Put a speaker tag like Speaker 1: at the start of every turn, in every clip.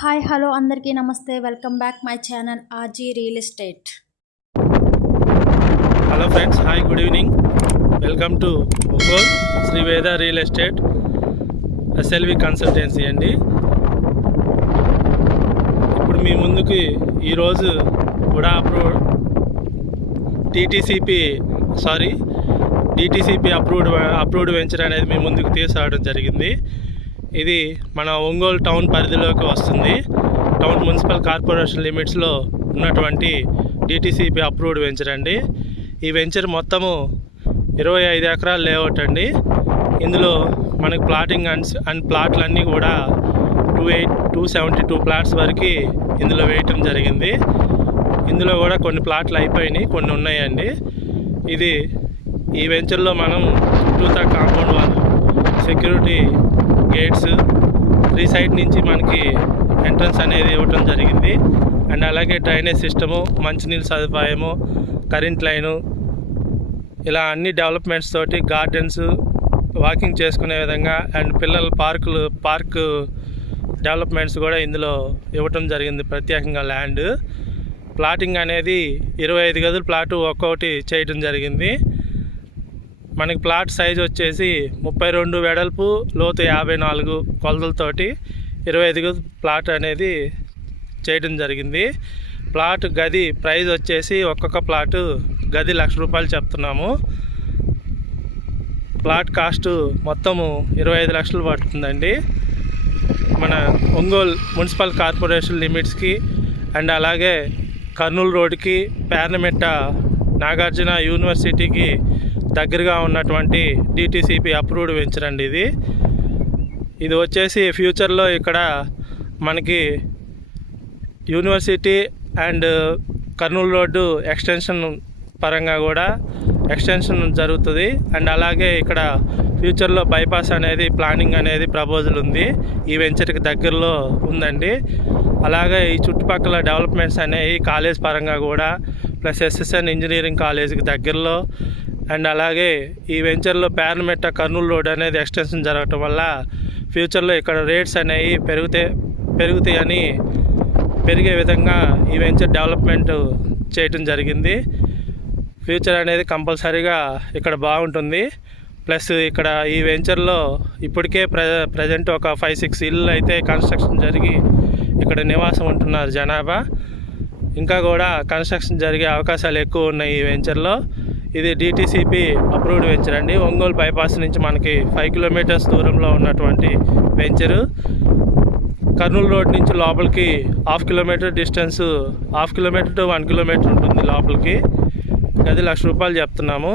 Speaker 1: Hi hello అందరికీ నమస్తే. Welcome back my channel Aussie real estate.
Speaker 2: Hello friends hi good evening. Welcome to Ongole Sri Veda real estate SLV consultancy అండి. ఇప్పుడు మీ ముందుకి ఈరోజు కూడా approve TTCP sorry DTCP approved approved venture అనేది మీ ముందుకు తీసుకురావడం జరిగింది. ఇది మన ఒంగోలు టౌన్ పరిధిలోకి వస్తుంది. టౌన్ మున్సిపల్ కార్పొరేషన్ లిమిట్స్లో ఉన్నటువంటి డిటీసీపీ అప్రూవ్డ్ వెంచర్ అండి. ఈ వెంచర్ మొత్తము ఇరవై ఐదు ఎకరాల లేఅవుట్ అండి. ఇందులో మనకు ప్లాటింగ్ అండ్ అండ్ ప్లాట్లు అన్నీ కూడా two eight to seventy two plots వరకు ఇందులో వేయటం జరిగింది. ఇందులో కూడా కొన్ని ప్లాట్లు అయిపోయినాయి కొన్ని ఉన్నాయండి. ఇది ఈ వెంచర్లో మనం చుట్టూతా కాంపౌండ్ వాళ్ళు గేట్స్ త్రీ సైడ్ నుంచి మనకి ఎంట్రన్స్ అనేది ఇవ్వటం జరిగింది. అండ్ అలాగే డ్రైనేజ్ సిస్టము మంచినీళ్ళ సదుపాయము కరెంట్ లైను ఇలా అన్ని డెవలప్మెంట్స్ తోటి గార్డెన్స్ వాకింగ్ చేసుకునే విధంగా అండ్ పిల్లల పార్కులు పార్క్ డెవలప్మెంట్స్ కూడా ఇందులో ఇవ్వటం జరిగింది ప్రత్యేకంగా ల్యాండ్ ప్లాటింగ్ అనేది ఇరవై ఐదు గదుల ప్లాటు ఒక్కొక్కటి చేయటం జరిగింది. మనకి ప్లాట్ సైజ్ వచ్చేసి ముప్పై రెండు వెడల్పు లోతు యాభై నాలుగు కొలతలతోటి ఇరవై ఐదుగు ప్లాట్ అనేది చేయడం జరిగింది. ప్లాట్ గది ప్రైజ్ వచ్చేసి ఒక్కొక్క ప్లాటు గది లక్ష రూపాయలు చెప్తున్నాము. ప్లాట్ కాస్ట్ మొత్తము ఇరవై ఐదు లక్షలు పడుతుందండి. మన ఒంగోలు మున్సిపల్ కార్పొరేషన్ లిమిట్స్కి అండ్ అలాగే కర్నూలు రోడ్కి పేర్నమెట్ట నాగార్జున యూనివర్సిటీకి దగ్గరగా ఉన్నటువంటి డిటీసీపీ అప్రూవ్డ్ వెంచర్ అండి ఇది. ఇది వచ్చేసి ఫ్యూచర్లో ఇక్కడ మనకి university and Kurnool road extension పరంగా కూడా ఎక్స్టెన్షన్ జరుగుతుంది. అండ్ అలాగే ఇక్కడ ఫ్యూచర్లో బైపాస్ అనేది ప్లానింగ్ అనేది ప్రపోజల్ ఉంది. ఈ వెంచర్కి దగ్గరలో ఉందండి. అలాగే ఈ చుట్టుపక్కల డెవలప్మెంట్స్ అనేవి కాలేజ్ పరంగా కూడా ప్లస్ ఎస్ఎస్ఎన్ ఇంజనీరింగ్ కాలేజీకి దగ్గరలో అండ్ అలాగే ఈ వెంచర్లో పేర్నమెట్ట కర్నూలు రోడ్ అనేది ఎక్స్టెన్షన్ జరగటం వల్ల ఫ్యూచర్లో ఇక్కడ రేట్స్ అనేవి పెరిగితే పెరుగుతాయని పెరిగే విధంగా ఈ వెంచర్ డెవలప్మెంట్ చేయటం జరిగింది. ఫ్యూచర్ అనేది కంపల్సరీగా ఇక్కడ బాగుంటుంది. ప్లస్ ఇక్కడ ఈ వెంచర్లో ఇప్పటికే ప్ర ప్రజెంట్ ఒక ఫైవ్ సిక్స్ ఇల్లు అయితే కన్స్ట్రక్షన్ జరిగి ఇక్కడ నివాసం ఉంటున్నారు జనాభా. ఇంకా కూడా కన్స్ట్రక్షన్ జరిగే అవకాశాలు ఎక్కువ ఉన్నాయి ఈ వెంచర్లో ఇది డిటీసీపీ అప్రూవ్డ్ వెంచర్ అండి. ఒంగోలు బైపాస్ నుంచి మనకి ఫైవ్ కిలోమీటర్స్ దూరంలో ఉన్నటువంటి వెంచరు కర్నూలు రోడ్ నుంచి లోపలికి half kilometre distance half kilometre to one kilometre ఉంటుంది లోపలికి. గది లక్ష రూపాయలు చెప్తున్నాము.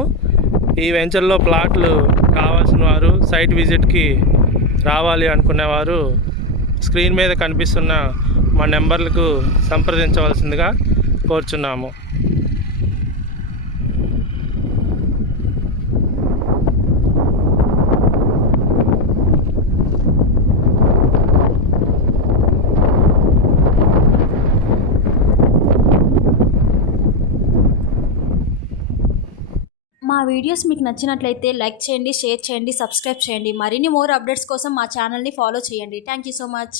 Speaker 2: ఈ వెంచర్లో ప్లాట్లు కావాల్సిన వారు సైట్ విజిట్కి రావాలి అనుకునేవారు. స్క్రీన్ మీద కనిపిస్తున్న మా నెంబర్లకు సంప్రదించవలసిందిగా కోరుచున్నాము.
Speaker 1: మా వీడియోస్ మీకు నచ్చినట్లయితే లైక్ చేయండి షేర్ చేయండి సబ్స్క్రైబ్ చేయండి. మరిన్ని మోర్ అప్డేట్స్ కోసం మా ఛానల్ని ఫాలో చేయండి. Thank you so much.